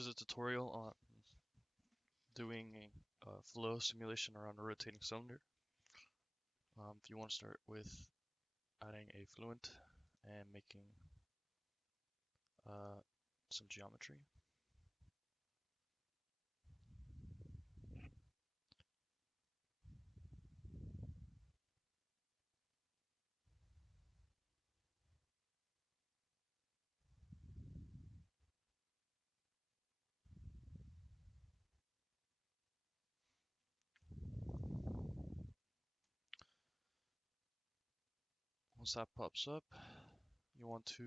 is a tutorial on doing a flow simulation around a rotating cylinder. If you want to start with adding a Fluent and making some geometry. Once that pops up, you want to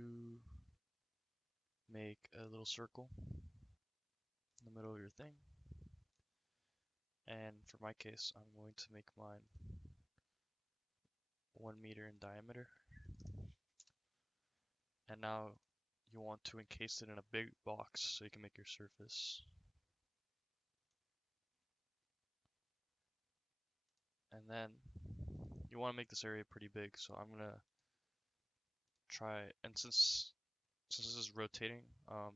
make a little circle in the middle of your thing. And for my case, I'm going to make mine 1 meter in diameter. And now you want to encase it in a big box so you can make your surface. And then you want to make this area pretty big, so I'm gonna try, and since this is rotating, I'm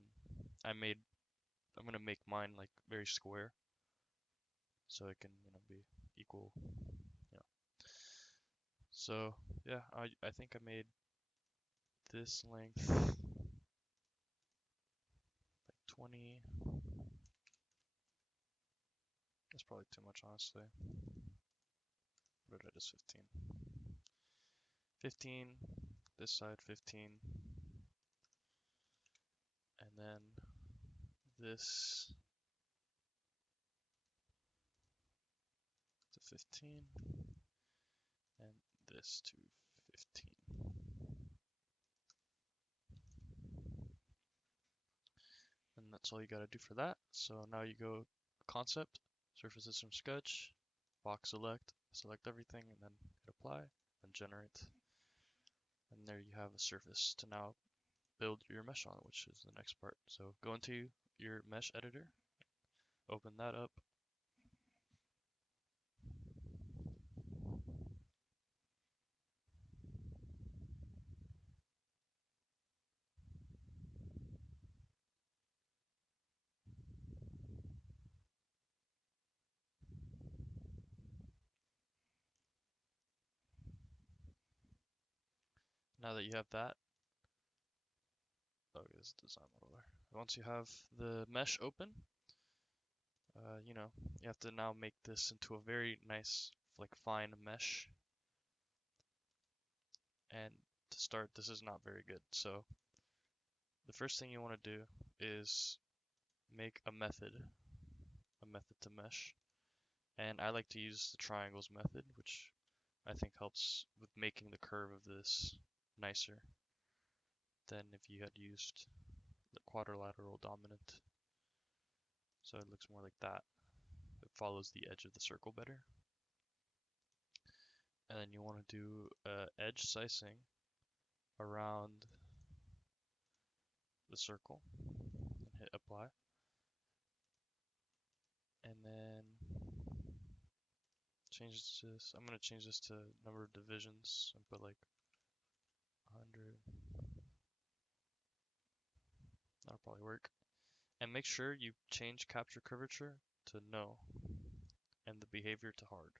gonna make mine like very square, so it can be equal. So yeah, I think I made this length like 20. That's probably too much, honestly. What did I just 15? 15. This side 15, and then this to 15, and this to 15. And that's all you gotta do for that. So now you go concept, surfaces from sketch, box select everything, and then hit apply, and generate. And there you have a surface to now build your mesh on, which is the next part. So go into your mesh editor, open that up. Now that you have that, oh, this design model there. Once you have the mesh open, you have to now make this into a very nice, like fine mesh. And to start, this is not very good. So the first thing you want to do is make a method to mesh. And I like to use the triangles method, which I think helps with making the curve of this nicer than if you had used the quadrilateral dominant. So it looks more like that. It follows the edge of the circle better. And then you want to do edge slicing around the circle and hit apply. And then change this. I'm going to change this to number of divisions and put like 100. That'll probably work. And make sure you change capture curvature to no and the behavior to hard.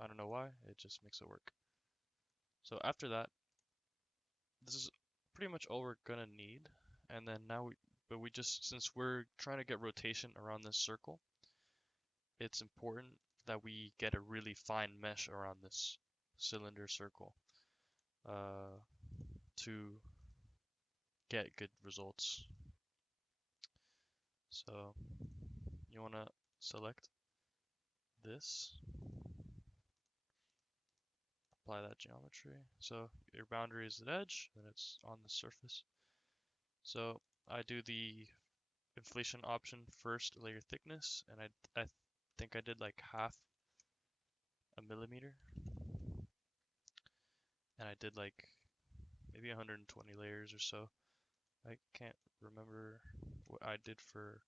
I don't know why, it just makes it work. So after that, this is pretty much all we're gonna need. And then now since we're trying to get rotation around this circle, it's important that we get a really fine mesh around this cylinder circle to get good results. So you want to select this, apply that geometry. So your boundary is the edge, then it's on the surface. So I do the inflation option first, layer thickness, and I think I did like half a millimeter, and I did like maybe 120 layers or so. I can't remember what I did for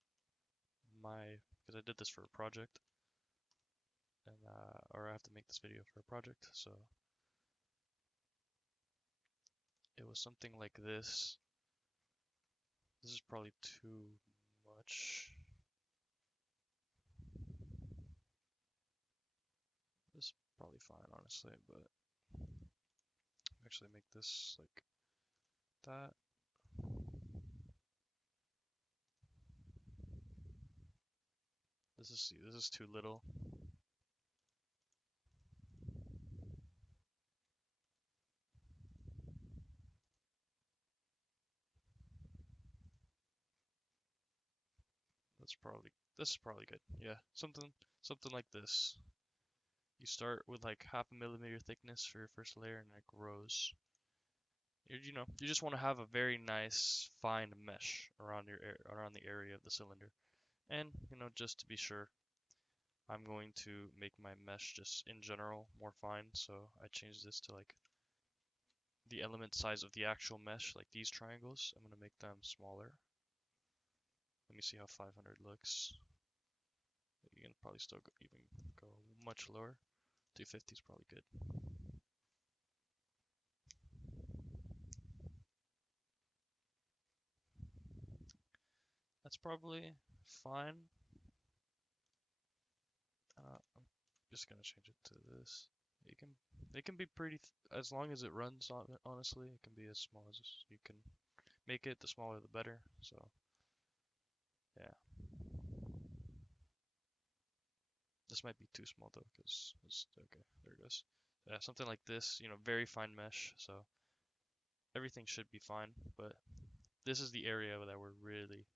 because I did this for a project, and or I have to make this video for a project, so it was something like this. This is probably too much. This is probably fine, honestly, but actually make this like that. This is too little. This is probably good. Yeah, something like this. You start with like half a millimeter thickness for your first layer and it grows. You just want to have a very nice fine mesh around the area of the cylinder. And, just to be sure, I'm going to make my mesh just in general more fine. So I changed this to like the element size of the actual mesh, like these triangles. I'm going to make them smaller. Let me see how 500 looks. You can probably still even go much lower. 250 is probably good. That's probably fine. I'm just gonna change it to this. You can, it can be pretty, as long as it runs on it, honestly, it can be as small as you can make it. The smaller the better. So, yeah. This might be too small though, because it's, okay, there it goes. Yeah, something like this, very fine mesh, so everything should be fine, but this is the area that we're really,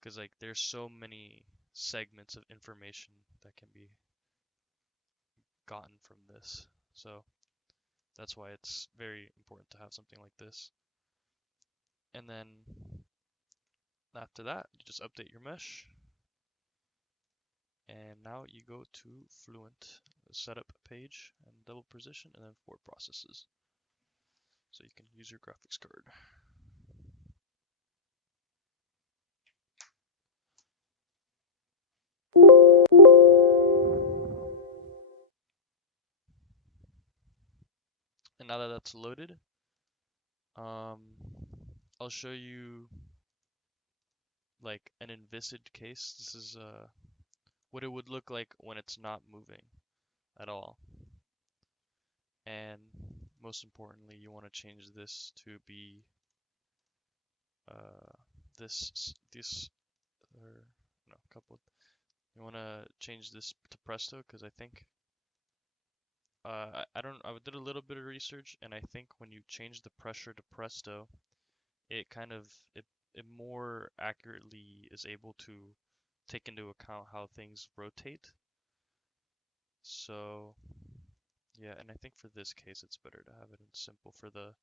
because like there's so many segments of information that can be gotten from this. So that's why it's very important to have something like this. And then after that, you just update your mesh. And now you go to Fluent setup page and double position and then 4 processes. So you can use your graphics card. And now that that's loaded, I'll show you like an envisaged case. This is what it would look like when it's not moving at all. And most importantly, you want to change this to be this or no, couple. You want to change this to Presto because I think I don't I did a little bit of research and I think when you change the pressure to Presto, it kind of it more accurately is able to take into account how things rotate. So yeah, and I think for this case it's better to have it in simple for the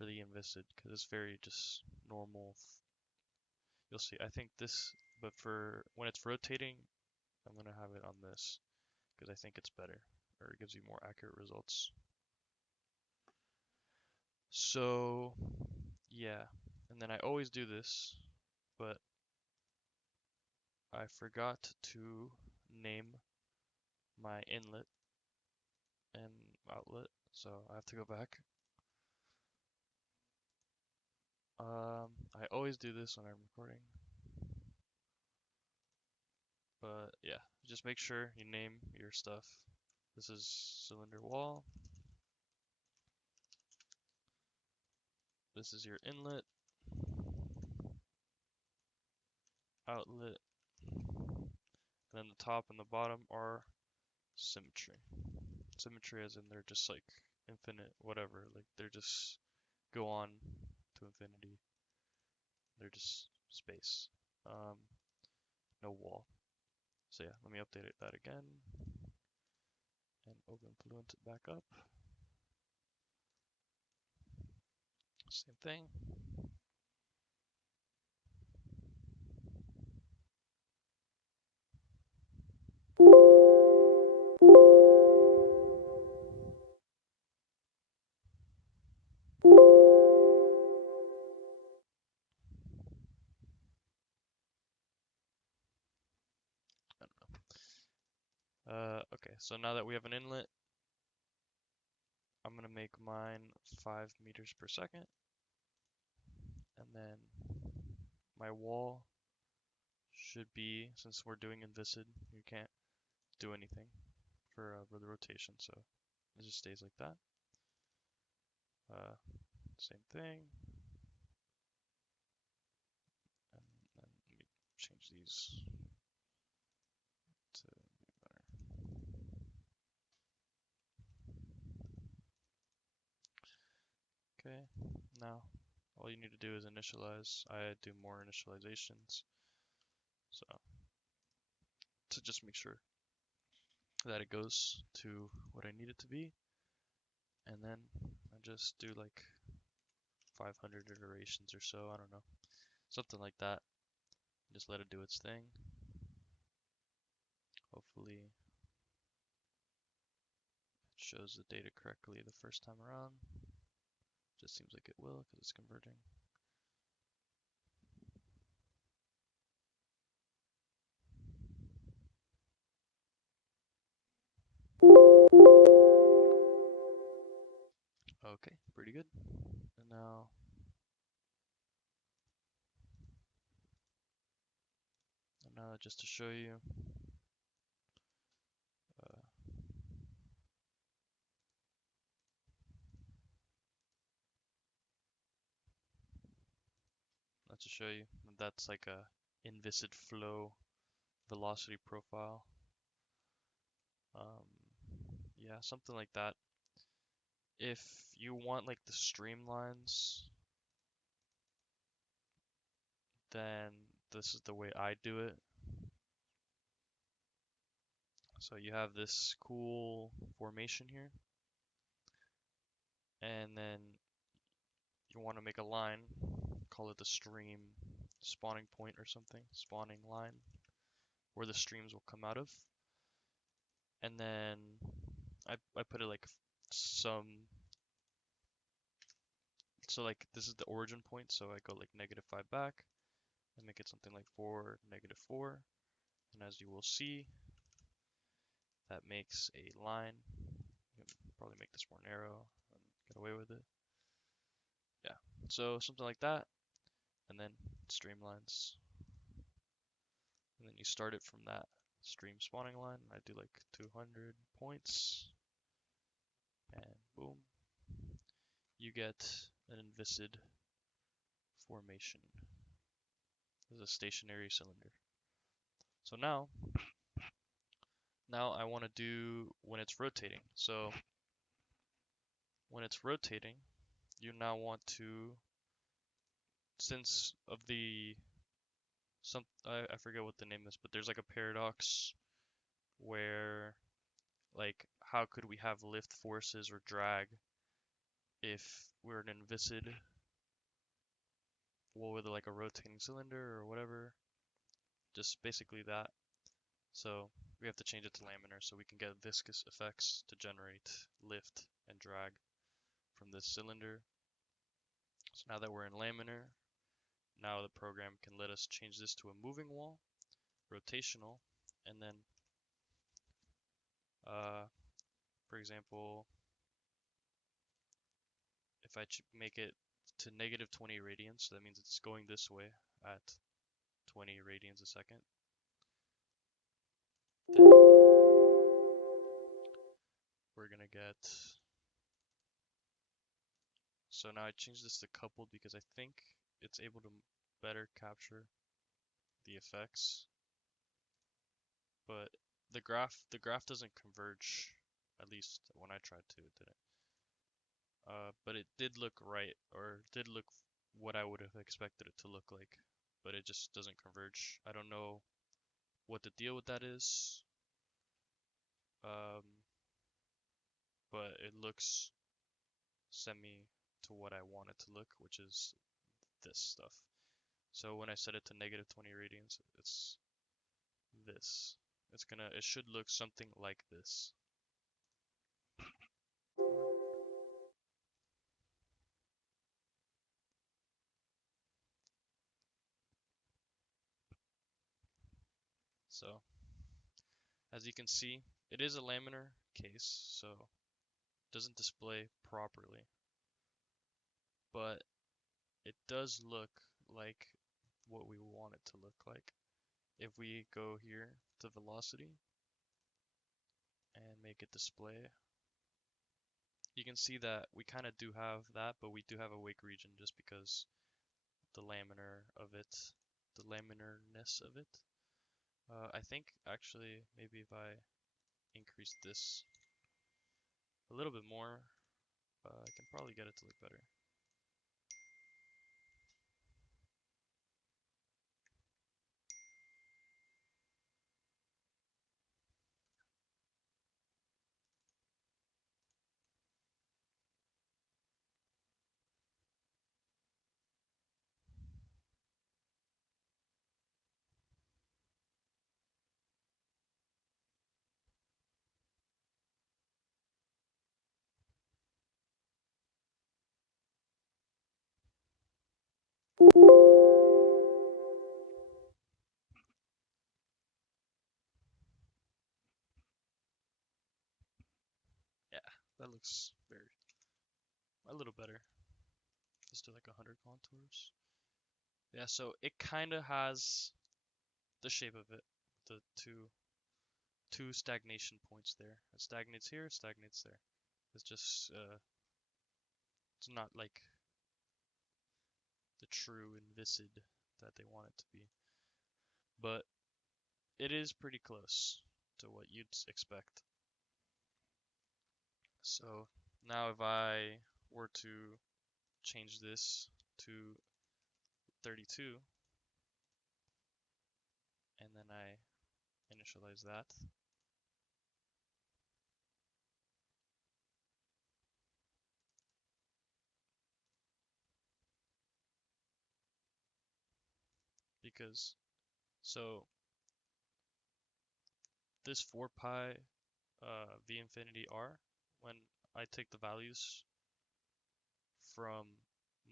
Inviscid because it's very just normal. You'll see. I think this, but for when it's rotating, I'm gonna have it on this because I think it's better or it gives you more accurate results. So yeah, and then I always do this, but I forgot to name my inlet and outlet, so I have to go back. I always do this when I'm recording, but yeah, just make sure you name your stuff. This is cylinder wall. This is your inlet, outlet, and then the top and the bottom are symmetry. Symmetry as in they're just like infinite, whatever. Like they're just go on to infinity. They're just space. Um, no wall. So yeah, let me update that again and open Fluent back up. Same thing. I don't know. Okay, so now that we have an inlet, I'm gonna make mine 5 meters per second, And then my wall should be, since we're doing inviscid, you can't do anything for the rotation, so it just stays like that. Same thing. And then let me change these to be better. Okay, now all you need to do is initialize. I do more initializations, so to just make sure that it goes to what I need it to be, and then I just do like 500 iterations or so, I don't know, something like that. Just let it do its thing. Hopefully it shows the data correctly the first time around. Just seems like it will because it's converting. Okay, pretty good. And now just to show you, uh, that's like a inviscid flow velocity profile. Yeah, something like that. If you want like the streamlines, then this is the way I do it. So you have this cool formation here, and then you want to make a line, call it the stream spawning point or something, spawning line, where the streams will come out of. And then I put it like some, so like this is the origin point, so I go like -5 back and make it something like 4, -4. And as you will see, that makes a line. You can probably make this more narrow and get away with it. Yeah, so something like that, and then streamlines. And then you start it from that stream spawning line. I do like 200 points, and boom, you get an inviscid formation. This is a stationary cylinder. So now I want to do when it's rotating. So when it's rotating, you now want to, since of the I forget what the name is, but there's like a paradox where like how could we have lift forces or drag if we're an inviscid, well, with like a rotating cylinder or whatever, just basically that. So we have to change it to laminar so we can get viscous effects to generate lift and drag from this cylinder. So now that we're in laminar, now the program can let us change this to a moving wall, rotational, and then, for example, if I make it to -20 radians, so that means it's going this way at 20 radians a second, then we're gonna get, so now I changed this to coupled because I think it's able to better capture the effects, but the graph doesn't converge, at least when I tried to, it didn't. But it did look right, or did look what I would have expected it to look like, but it just doesn't converge. I don't know what the deal with that is, um, but it looks semi to what I want it to look, which is this stuff. So when I set it to -20 radians, it's this. It should look something like this. So as you can see, it is a laminar case, so it doesn't display properly. But it does look like what we want it to look like. If we go here to velocity and make it display, you can see that we kind of do have that, but we do have a wake region just because the laminar of it, the laminarness of it. I think actually maybe if I increase this a little bit more, I can probably get it to look better. Yeah, that looks very a little better. Let's do like 100 contours. Yeah, so it kind of has the shape of it, the two stagnation points there. It stagnates here, it stagnates there. It's just it's not like the true inviscid that they want it to be, but it is pretty close to what you'd expect. So now if I were to change this to 32 and then I initialize that, because so this 4 pi v infinity r, when I take the values from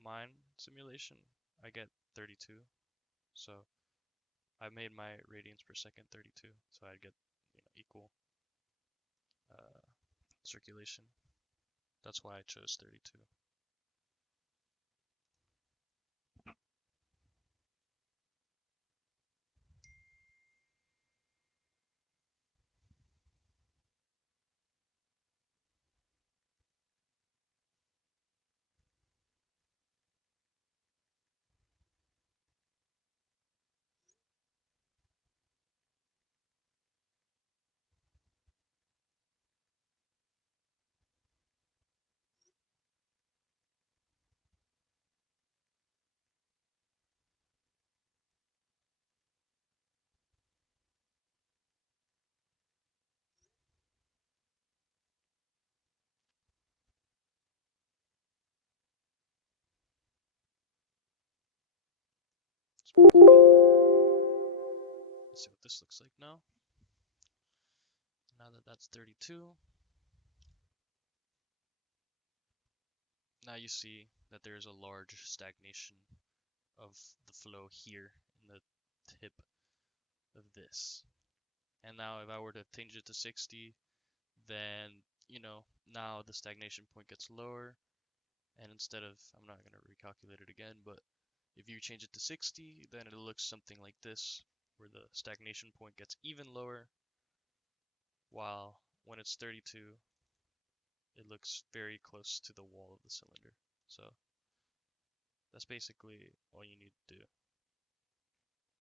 mine simulation, I get 32. So I made my radians per second 32, so I'd get equal uh, circulation. That's why I chose 32. It's pretty good. Let's see what this looks like now. Now that that's 32, now you see that there's a large stagnation of the flow here in the tip of this. And now if I were to change it to 60, then, now the stagnation point gets lower. And instead of, I'm not going to recalculate it again, but if you change it to 60, then it looks something like this, where the stagnation point gets even lower, while when it's 32, it looks very close to the wall of the cylinder. So that's basically all you need to do.